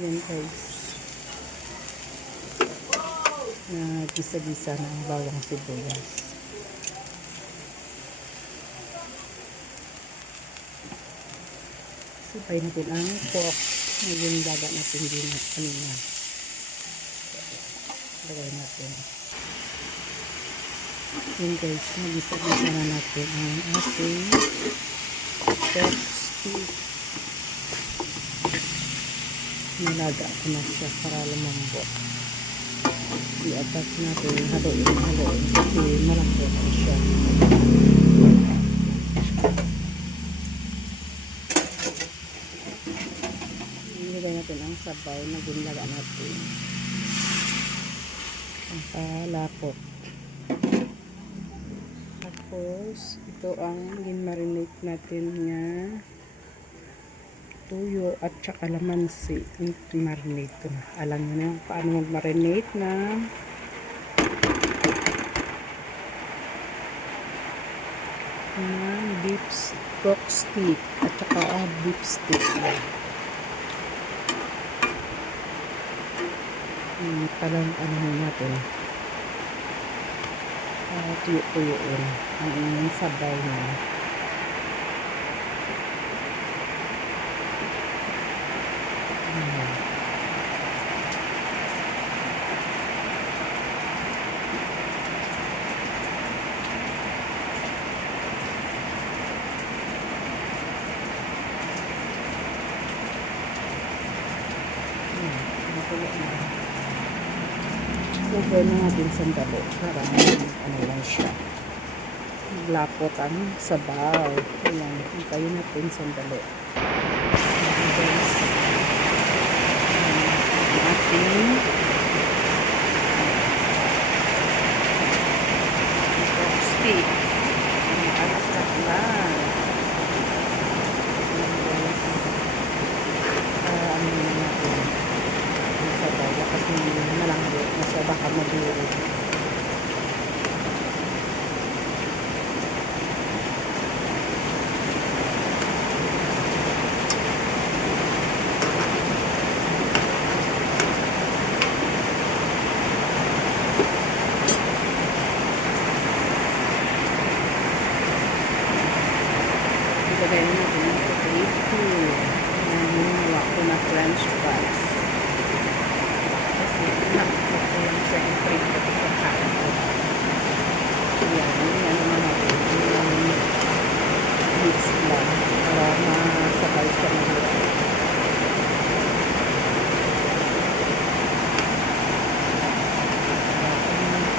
Yan guys. Na gisa-gisa ng bawang sibuyas. Sabay natin ang pork na yung daga natin din kanina. Lagay natin. Yan guys, nagisa-gisa na natin ang ating pork steak. Nilaga ko na siya para lumambot. I-attack natin, haluin kasi malambot na siya. Ilagay natin ang sabaw na ginlaga natin. Ang palapot. Tapos, ito ang ginmarinate natin niya. Tuyo at saka lamansi. Marinate ko na. Alam nyo na paano mag-marinate na beef pork steak at saka beef steak. Talang ano natin. Tuyo-tuyoin ang sabaw na. Cover na natin sandali para ano lang siya, maglapot ang sabaw. Ayan, hintayin natin sandali. Ating steak nakakasarap lang. Ano na natin ang sabaw kasi malambot na siya, baka madurog. Ilagay na natin ang potato na ginawa ko na french fries. Kasi nakakot ko lang siya yung prito ko sa kain ko. Yan, yan naman natin yung mix lang para masabay siya mahirap.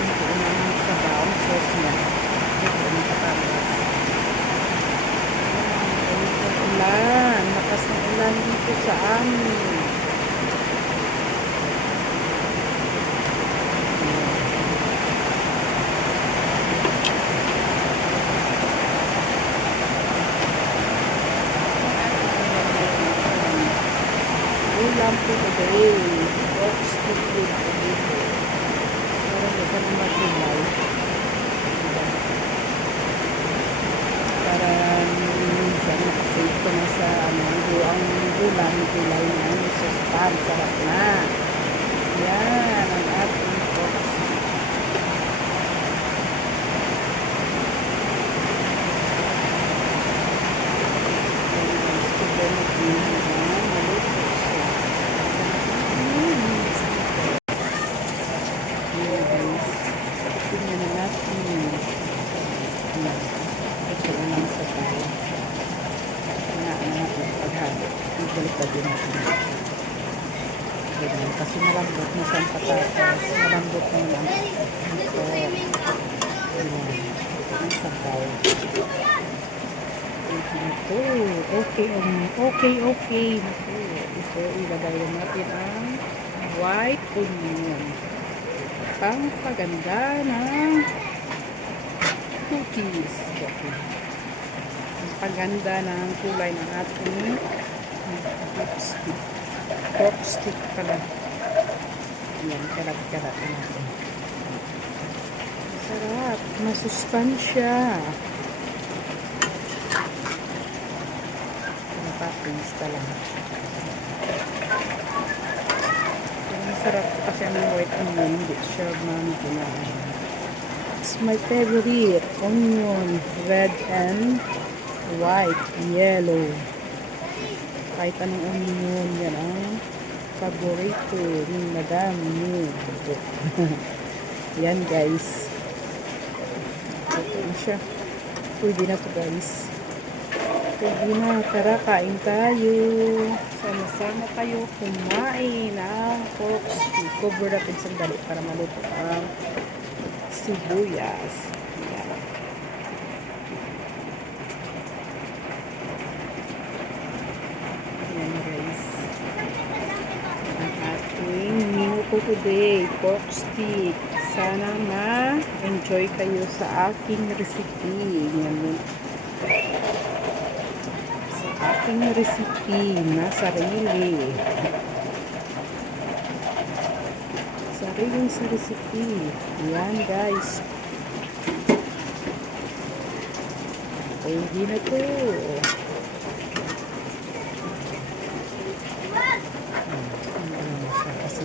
Ito ang sabaw, ang sauce niya. Ito ang patatas. Ulan, lakas ng ulan dito sa amin. Ulam po today. Pork steak with potato. Pero hindi ka na matulay. Para minsan nakasave ko na sa ang ulam, tulay na yung suspan. Sarap na. Yan, ang ating pork steak. Tingnan na natin. Ito lang sa tayo. Hinaan natin paghalo. Ibalik din natin. Ganyan. Kasi malambot na siyang patatas. Malambot na yung ito. Ang sabaw. Ito. Okay. Ito, ilagay natin ang white onion. Pangpaganda ng cookies. Ang paganda ng kulay ng ating pork stick pala. Ayan, karat-karat natin. Sarap, masustansya. Napapinsta lang. Masarap kasi ang white onion, hindi siya manipulahan. It's my favorite. Onion, red and white, yellow. Kahit anong onion, yan ang paborito ni Madam Nid. Yan guys. Ito na siya. Pwede na to guys. Pwede na. Tara, kain tayo. Sama-sama kayo kumain ng pork steak. Cover natin sandali para maluto ang sibuyas. Yan. Yan guys. Ang ating menu ko today, pork steak. Sana ma-enjoy kayo sa aking recipe. Yan yun. Sa aking recipe na sarili. Sariling sa recipe. Yan guys. Pwede na to. Kasi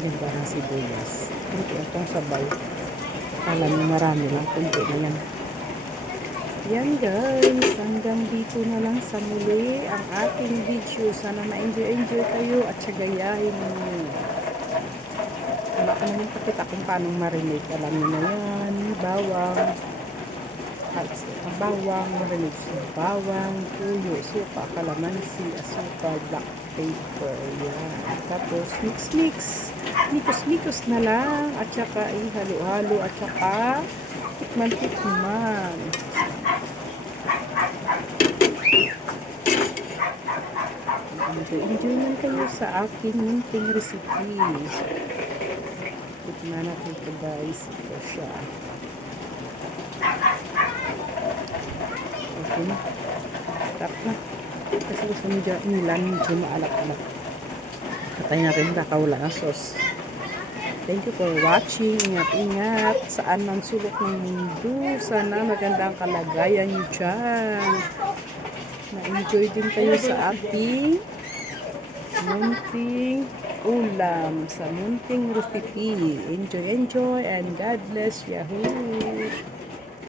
yan parang sibuyas. Kunti itong sabaw. Kala nyo marami lang. Kunti na yan. Yan guys. Hanggang dito na lang sa muli ang ating video. Sana ma-enjoy kayo at sagayahin nyo. Wala ko naman pakita kung paano marinate. Alam nyo na yan. Bawang. Bawang. Marinate sa bawang. Tuyo. Suka. Kalamansi. Asukal. Black pepper. Yan. Tapos mix. Mikos na lang. At saka ihalo-halo. At saka tikman. Enjoy lang kayo sa aking munting recipe. Tikman natin ito guys. Ito siya. Okay na. Stop na. Kasi gusto nila medyo maalak-alak. Katay natin baka wala na sauce. Thank you for watching. Ingat-ingat. Saan man sulok ng mundo. Sana magandang kalagayan nyo dyan. Na-enjoy din kayo sa ating munting ulam. Sa munting recipe. Enjoy and God bless. Yahoo!